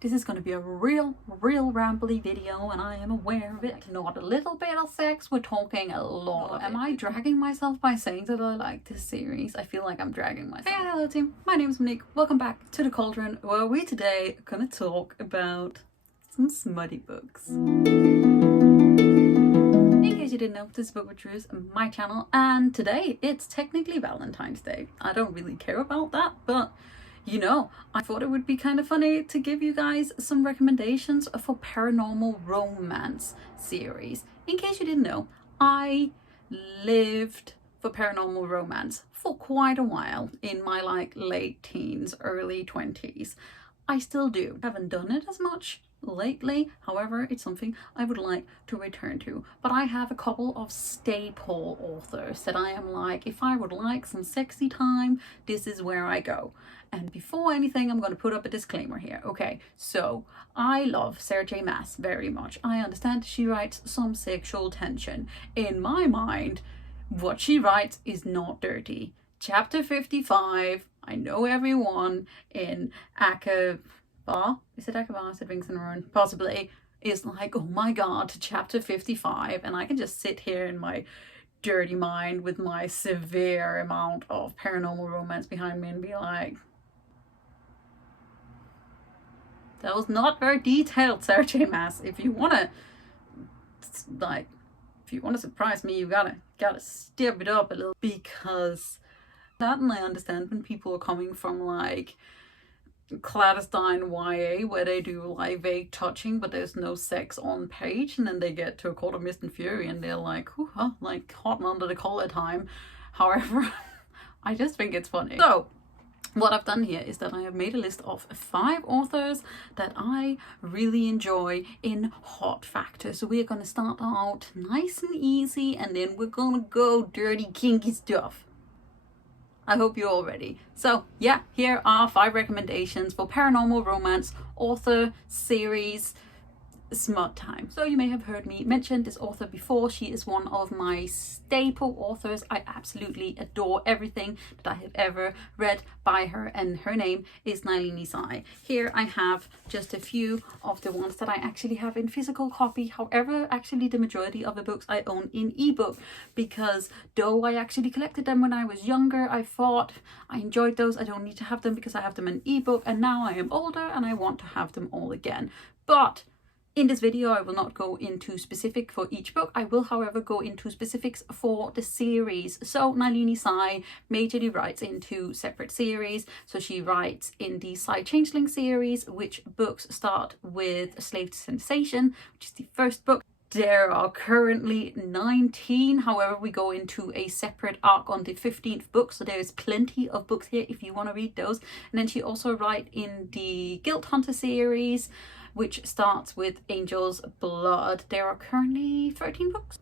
This is going to be a real rambly video, and I am aware of it. Not a little bit of sex, we're talking a lot of it. Am I dragging myself by saying that I like this series? I feel like I'm dragging myself. Hey, hello team, my name is Monique. Welcome back to the Cauldron, where we today are going to talk about some smutty books. In case you didn't know, this is Bookwitch, my channel, and today it's technically Valentine's Day. I don't really care about that, but you know, I thought it would be kind of funny to give you guys some recommendations for paranormal romance series. In case you didn't know, I lived for paranormal romance for quite a while in my late teens, early 20s. I still do. Haven't done it as much lately, however, it's something I would like to return to. But I have a couple of staple authors that I am like, if I would like some sexy time, this is where I go. And before anything, I'm going to put up a disclaimer here. Okay, so I love Sarah J Maas very much. I understand she writes some sexual tension. In my mind, what she writes is not dirty. Chapter 55, I know everyone in Akaba, is it Akaba? Is it Rings and Ruin? Possibly, is like, oh my god, chapter 55, and I can just sit here in my dirty mind with my severe amount of paranormal romance behind me and be like, that was not very detailed, Sarah J Maas. If you wanna surprise me, you gotta step it up a little, because that, and I understand when people are coming from like clandestine YA where they do like vague touching but there's no sex on page, and then they get to A Court of Mist and Fury and they're like, huh, like hot and under the collar time. However, I just think it's funny. So what I've done here is that I have made a list of 5 authors that I really enjoy in hot factor. So we're going to start out nice and easy, and then we're going to go dirty, kinky stuff. I hope you're all ready. So yeah, here are 5 recommendations for paranormal romance author series smut time. So you may have heard me mention this author before. She is one of my staple authors. I absolutely adore everything that I have ever read by her, and her name is Nailinizai. Here I have just a few of the ones that I actually have in physical copy. However, actually the majority of the books I own in ebook, because though I actually collected them when I was younger, I thought I enjoyed those. I don't need to have them because I have them in ebook, and now I am older and I want to have them all again. But in this video, I will not go into specific for each book. I will, however, go into specifics for the series. So Nailinizai majorly writes into separate series. So she writes in the Changeling series, which books start with Slave to Sensation, which is the first book. There are currently 19, however we go into a separate arc on the 15th book, so there is plenty of books here if you want to read those. And then she also writes in the Guild Hunter series, which starts with Angel's Blood. There are currently 13 books,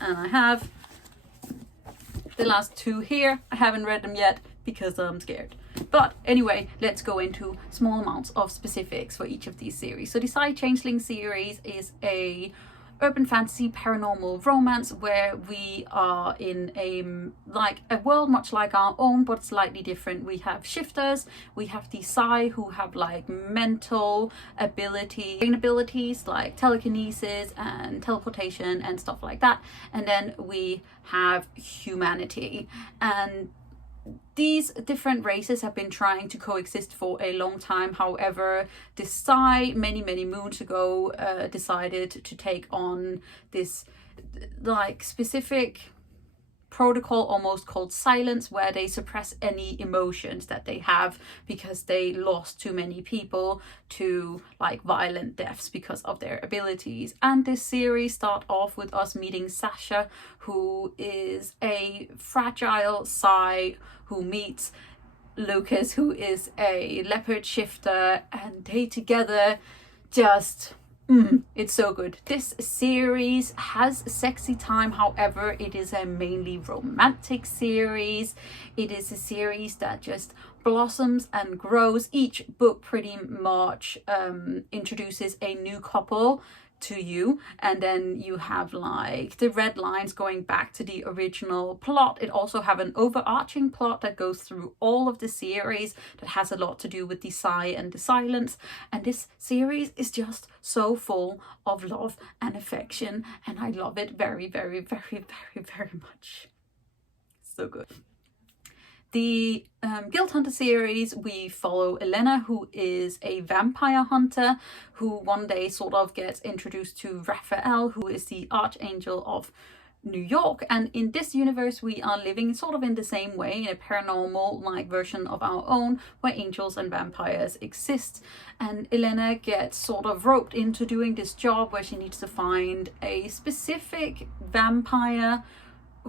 and I have the last 2 here. I haven't read them yet because I'm scared. But anyway, let's go into small amounts of specifics for each of these series. So the Changeling series is a urban fantasy paranormal romance where we are in a world much like our own but slightly different. We have shifters, we have the Psy who have like mental abilities like telekinesis and teleportation and stuff like that, and then we have humanity. And these different races have been trying to coexist for a long time. However, the Psy many moons ago decided to take on this like specific protocol almost called silence, where they suppress any emotions that they have because they lost too many people to like violent deaths because of their abilities. And this series start off with us meeting Sasha, who is a fragile Psy who meets Lucas, who is a leopard shifter, and they together just it's so good. This series has sexy time, however it is a mainly romantic series. It is a series that just blossoms and grows. Each book pretty much introduces a new couple to you, and then you have like the red lines going back to the original plot. It also have an overarching plot that goes through all of the series that has a lot to do with the sigh and the silence, and this series is just so full of love and affection, and I love it very, very, very, very, very much. So good. The Guild Hunter series, we follow Elena, who is a vampire hunter who one day sort of gets introduced to Raphael, who is the Archangel of New York. And in this universe, we are living sort of in the same way, in a paranormal like version of our own, where angels and vampires exist. And Elena gets sort of roped into doing this job where she needs to find a specific vampire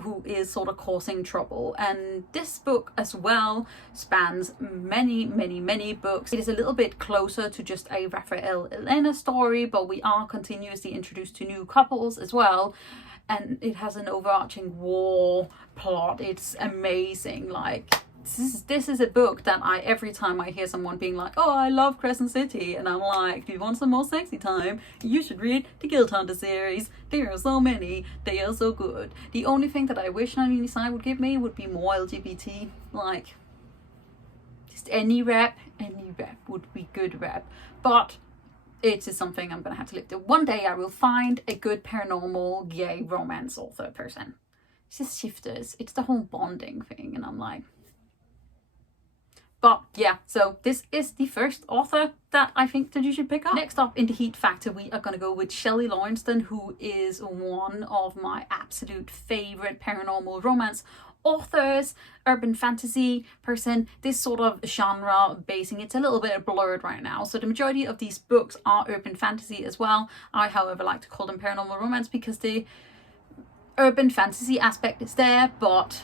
who is sort of causing trouble. And this book as well spans many, many, many books. It is a little bit closer to just a Raphael Elena story, but we are continuously introduced to new couples as well. And it has an overarching war plot. It's amazing. Like, this is a book that every time I hear someone being like, oh, I love Crescent City, and I'm like, if you want some more sexy time, you should read the Guild Hunter series. There are so many. They are so good. The only thing that I wish Nailinizai would give me would be more LGBT. Like, just any rep would be good rep. But it is something I'm going to have to live to. One day I will find a good paranormal gay romance author person. It's just shifters. It's the whole bonding thing, and I'm like... But yeah, so this is the first author that I think that you should pick up. Next up in the heat factor, we are going to go with Shelley Laurenston, who is one of my absolute favorite paranormal romance authors, urban fantasy person. This sort of genre basing, it's a little bit blurred right now. So the majority of these books are urban fantasy as well. I, however, like to call them paranormal romance because the urban fantasy aspect is there, but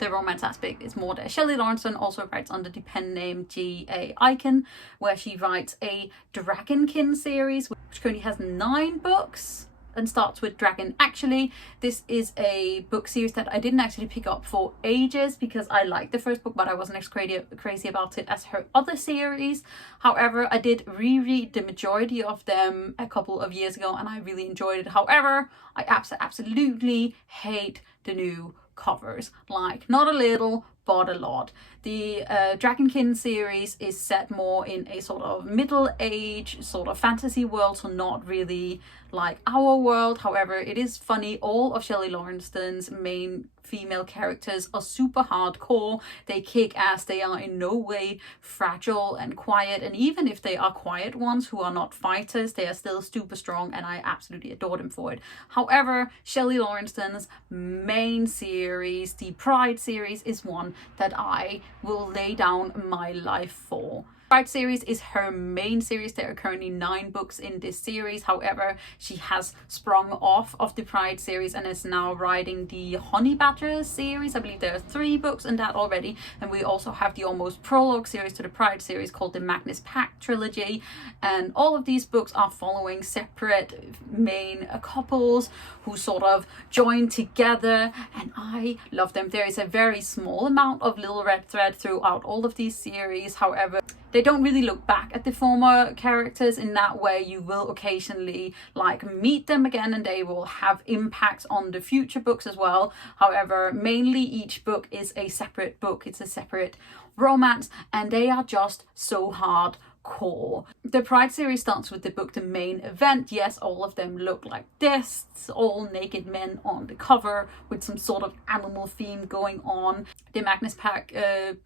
the romance aspect is more there. Shelley Laurenston also writes under the pen name G.A. Aiken, where she writes a Dragonkin series, which currently has 9 books and starts with Dragon. Actually, this is a book series that I didn't actually pick up for ages because I liked the first book, but I wasn't as crazy about it as her other series. However, I did reread the majority of them a couple of years ago and I really enjoyed it. However, I absolutely hate the new covers, like not a little but a lot. The Dragonkin series is set more in a sort of middle age sort of fantasy world, so not really like our world. However, it is funny. All of Shelley Laurenston's main female characters are super hardcore. They kick ass. They are in no way fragile and quiet, and even if they are quiet ones who are not fighters, they are still super strong, and I absolutely adore them for it. However, Shelley Laurenston's main series, the Pride series, is one that I will lay down my life for. Pride series is her main series. There are currently 9 books in this series. However, she has sprung off of the Pride series and is now writing the Honey Badger series. I believe there are 3 books in that already. And we also have the almost prologue series to the Pride series called the Magnus Pack trilogy. And all of these books are following separate main couples who sort of join together, and I love them. There is a very small amount of little red thread throughout all of these series. However, they don't really look back at the former characters in that way. You will occasionally like meet them again and they will have impacts on the future books as well. However, mainly each book is a separate book. It's a separate romance, and they are just so hardcore. The Pride series starts with the book The Main Event. Yes, all of them look like this. It's all naked men on the cover with some sort of animal theme going on. The Magnus Pack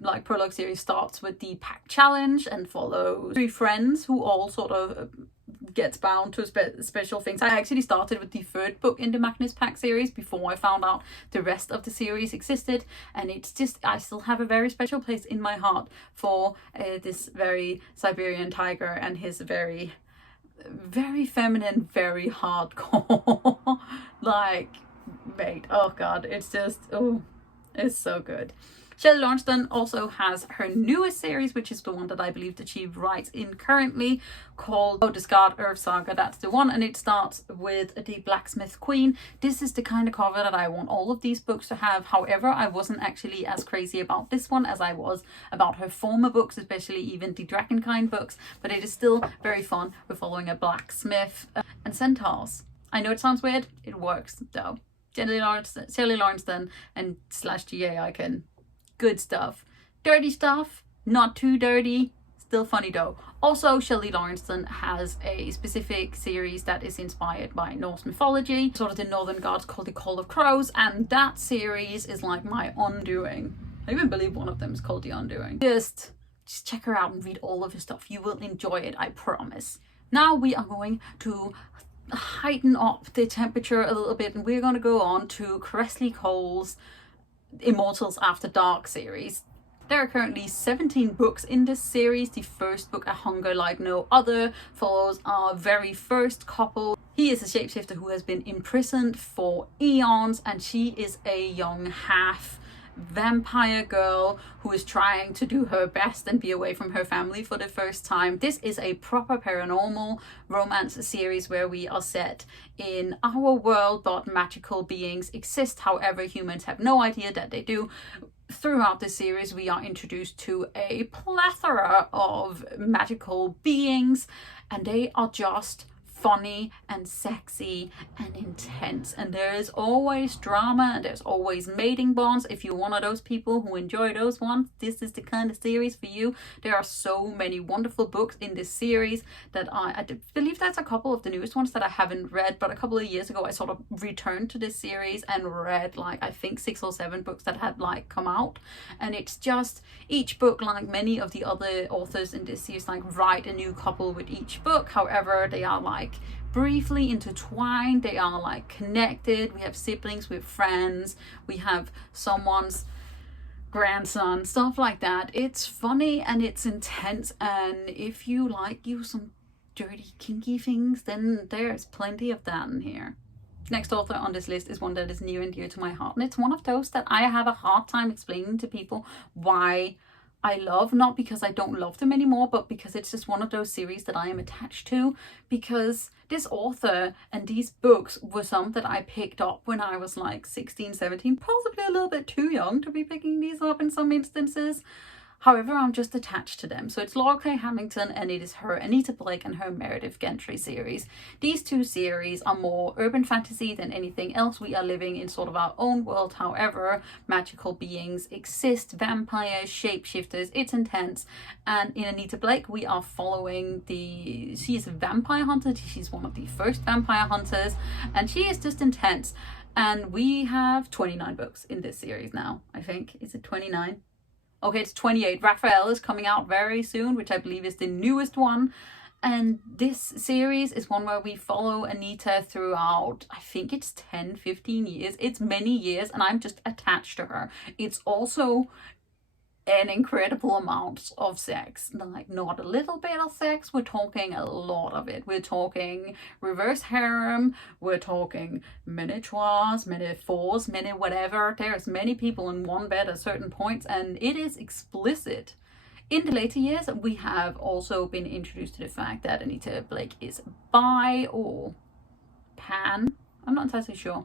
like prologue series starts with the Pack Challenge and follows 3 friends who all sort of gets bound to special things. I actually started with the 3rd book in the Magnus Pack series before I found out the rest of the series existed, and it's just, I still have a very special place in my heart for this very Siberian tiger and his very feminine, very hardcore like mate. Oh god, it's just, oh, it's so good. Shelley Laurenston also has her newest series, which is the one that I believe that she writes in currently, called Discard Earth Saga. That's the one, and it starts with the Blacksmith Queen. This is the kind of cover that I want all of these books to have. However, I wasn't actually as crazy about this one as I was about her former books, especially even the Dragonkind books, but it is still very fun. We're following a blacksmith and centaurs. I know it sounds weird, it works though. Shelley Laurenston and /GA Aiken. Good stuff. Dirty stuff, not too dirty, still funny though. Also, Shelley Laurenston has a specific series that is inspired by Norse mythology, sort of the northern gods, called the Call of Crows, and that series is like my undoing. I even believe one of them is called The Undoing. Just check her out and read all of her stuff. You will enjoy it, I promise. Now we are going to heighten up the temperature a little bit, and we're going to go on to Kresley Cole's Immortal After Dark series. There are currently 17 books in this series. The first book, A Hunger Like No Other, follows our very first couple. He is a shapeshifter who has been imprisoned for eons, and she is a young half vampire girl who is trying to do her best and be away from her family for the first time. This is a proper paranormal romance series where we are set in our world, but magical beings exist. However, humans have no idea that they do. Throughout this series, we are introduced to a plethora of magical beings, and they are just funny and sexy and intense, and there is always drama and there's always mating bonds. If you're one of those people who enjoy those ones, this is the kind of series for you. There are so many wonderful books in this series that I believe that's a couple of the newest ones that I haven't read, but a couple of years ago I sort of returned to this series and read like I think 6 or 7 books that had like come out, and it's just each book, like many of the other authors in this series, like write a new couple with each book. However, they are like briefly intertwined, they are like connected. We have siblings, we have friends, we have someone's grandson, stuff like that. It's funny and it's intense, and if you like some dirty kinky things, then there's plenty of that in here. Next author on this list is one that is near and dear to my heart, and it's one of those that I have a hard time explaining to people why I love, not because I don't love them anymore, but because it's just one of those series that I am attached to, because this author and these books were some that I picked up when I was like 16, 17, possibly a little bit too young to be picking these up in some instances. However, I'm just attached to them. So it's Laurell K Hamilton, and it is her Anita Blake and her Meredith Gentry series. These two series are more urban fantasy than anything else. We are living in sort of our own world. However, magical beings exist, vampires, shapeshifters. It's intense. And in Anita Blake, we are following she is a vampire hunter. She's one of the first vampire hunters, and she is just intense. And we have 29 books in this series now, I think. Is it 29? Okay, it's 28. Raphael is coming out very soon, which I believe is the newest one. And this series is one where we follow Anita throughout, I think it's 10, 15 years. It's many years, and I'm just attached to her. It's also an incredible amount of sex. Like, not a little bit of sex, we're talking a lot of it. We're talking reverse harem, we're talking mini-trois, mini-fours, mini-whatever. There's many people in one bed at certain points, and it is explicit. In the later years, we have also been introduced to the fact that Anita Blake is bi or pan. I'm not entirely sure.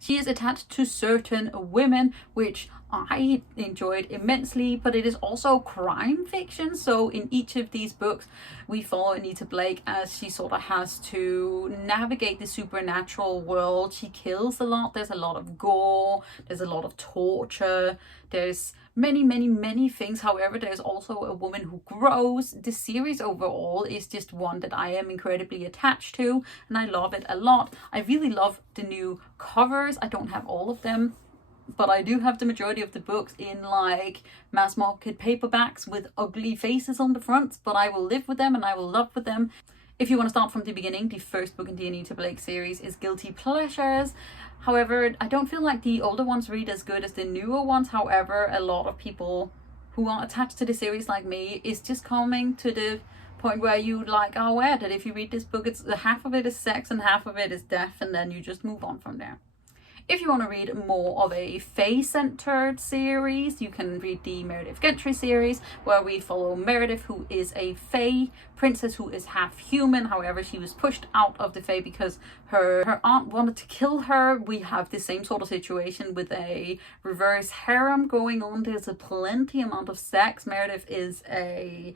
She is attached to certain women, which I enjoyed immensely, but it is also crime fiction. So in each of these books, we follow Anita Blake as she sort of has to navigate the supernatural world. She kills a lot. There's a lot of gore. There's a lot of torture. There's many things. However, there's also a woman who grows. The series overall is just one that I am incredibly attached to, and I love it a lot. I really love the new covers. I don't have all of them, but I do have the majority of the books in like mass market paperbacks with ugly faces on the fronts, but I will live with them and I will love with them. If you want to start from the beginning, the first book in the Anita Blake series is Guilty Pleasures. However, I don't feel like the older ones read as good as the newer ones. However, a lot of people who are attached to the series like me is just coming to the point where you like are aware that if you read this book, it's half of it is sex and half of it is death, and then you just move on from there. If you want to read more of a fae-centered series, you can read the Meredith Gentry series, where we follow Meredith, who is a fae princess who is half human. However, she was pushed out of the fae because her aunt wanted to kill her. We have the same sort of situation with a reverse harem going on. There's a plenty amount of sex. Meredith is a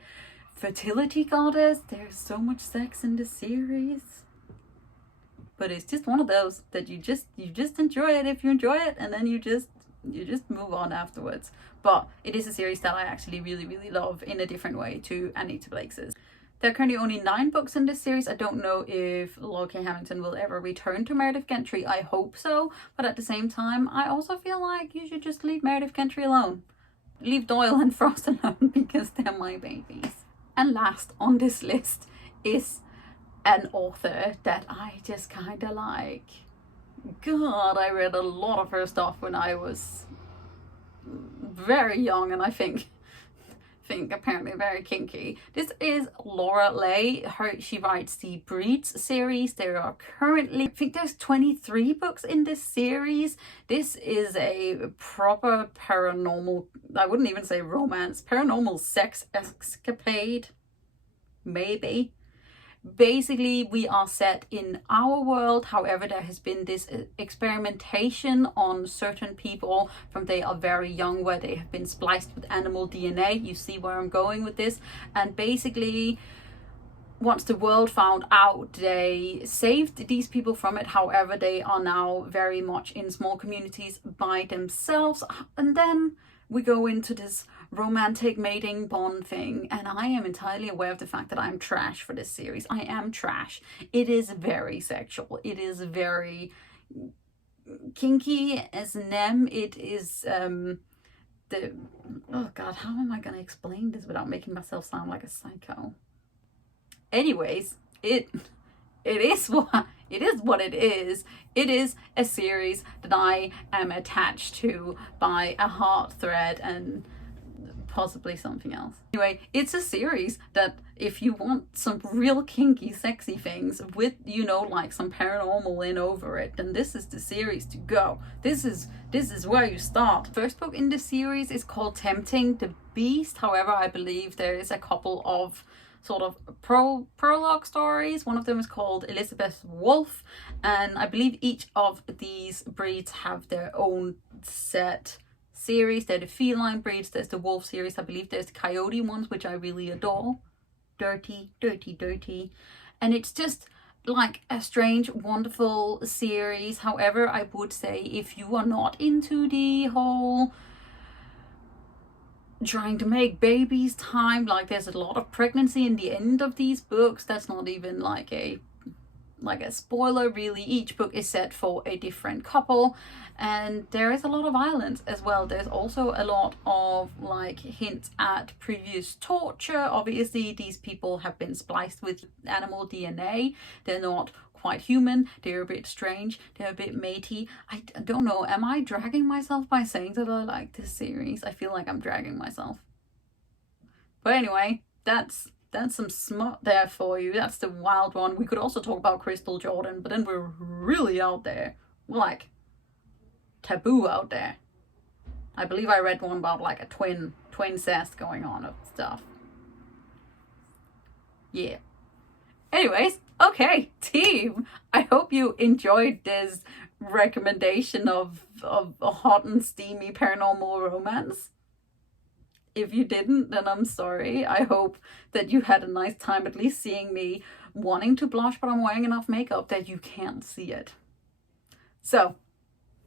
fertility goddess. There's so much sex in this series. But it's just one of those that you just enjoy it if you enjoy it, and then you just move on afterwards. But it is a series that I actually really love in a different way to Anita Blake's. There are currently only 9 books in this series. I don't know if Laurell K will ever return to Meredith Gentry. I hope so, but at the same time, I also feel like you should just leave Meredith Gentry alone. Leave Doyle and Frost alone, because they're my babies. And last on this list is an author that I just kind of like. God, I read a lot of her stuff when I was very young, and I think apparently very kinky. This is Laurell K. She writes the Breeds series. There are currently, I think there's 23 books in this series. This is a proper paranormal, I wouldn't even say romance, paranormal sex escapade, maybe. Basically, we are set in our world. However, there has been this experimentation on certain people from they are very young, where they have been spliced with animal DNA. You see where I'm going with this. And basically, once the world found out, they saved these people from it. However, they are now very much in small communities by themselves. And then we go into this romantic mating bond thing, and I am entirely aware of the fact that I'm trash for this series. I am trash. It is very sexual. It is very kinky as nem. It is oh god, how am I gonna explain this without making myself sound like a psycho? Anyways, it is what it is. It is a series that I am attached to by a heart thread and possibly something else. Anyway, it's a series that if you want some real kinky, sexy things with, you know, like some paranormal in over it, then this is the series to go. This is where you start. First book in the series is called Tempting the Beast. However, I believe there is a couple of sort of prologue stories. One of them is called Elizabeth's Wolf, and I believe each of these breeds have their own set series. They're the feline breeds. There's the wolf series. I believe there's the coyote ones, which I really adore. Dirty. And it's just like a strange, wonderful series. However, I would say if you are not into the whole trying to make babies time, like there's a lot of pregnancy in the end of these books. That's not even like a spoiler really. Each book is set for a different couple, and there is a lot of violence as well. There's also a lot of like hints at previous torture. Obviously, these people have been spliced with animal DNA. They're not quite human. They're a bit strange. They're a bit matey. I don't know. Am I dragging myself by saying that I like this series? I feel like I'm dragging myself. But anyway, that's some smut there for you. That's the wild one. We could also talk about Crystal Jordan, but then we're really out there. We're like taboo out there. I believe I read one about like a twin cest going on of stuff. Yeah. Anyways, okay, team. I hope you enjoyed this recommendation of a hot and steamy paranormal romance. If you didn't, then I'm sorry. I hope that you had a nice time at least seeing me wanting to blush, but I'm wearing enough makeup that you can't see it. So,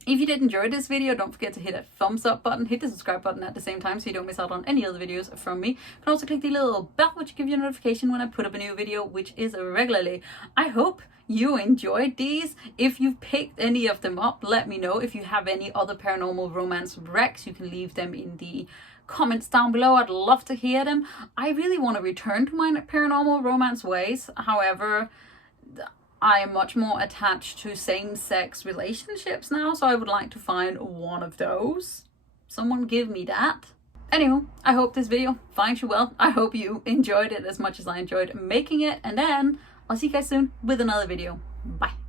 if you did enjoy this video, don't forget to hit a thumbs up button, hit the subscribe button at the same time so you don't miss out on any other videos from me. You can also click the little bell which will give you a notification when I put up a new video, which is regularly. I hope you enjoyed these. If you've picked any of them up, let me know. If you have any other paranormal romance recs, you can leave them in the comments down below. I'd love to hear them. I really want to return to my paranormal romance ways. However, I am much more attached to same-sex relationships now, so I would like to find one of those. Someone give me that. Anywho, I hope this video finds you well. I hope you enjoyed it as much as I enjoyed making it, and then I'll see you guys soon with another video. Bye.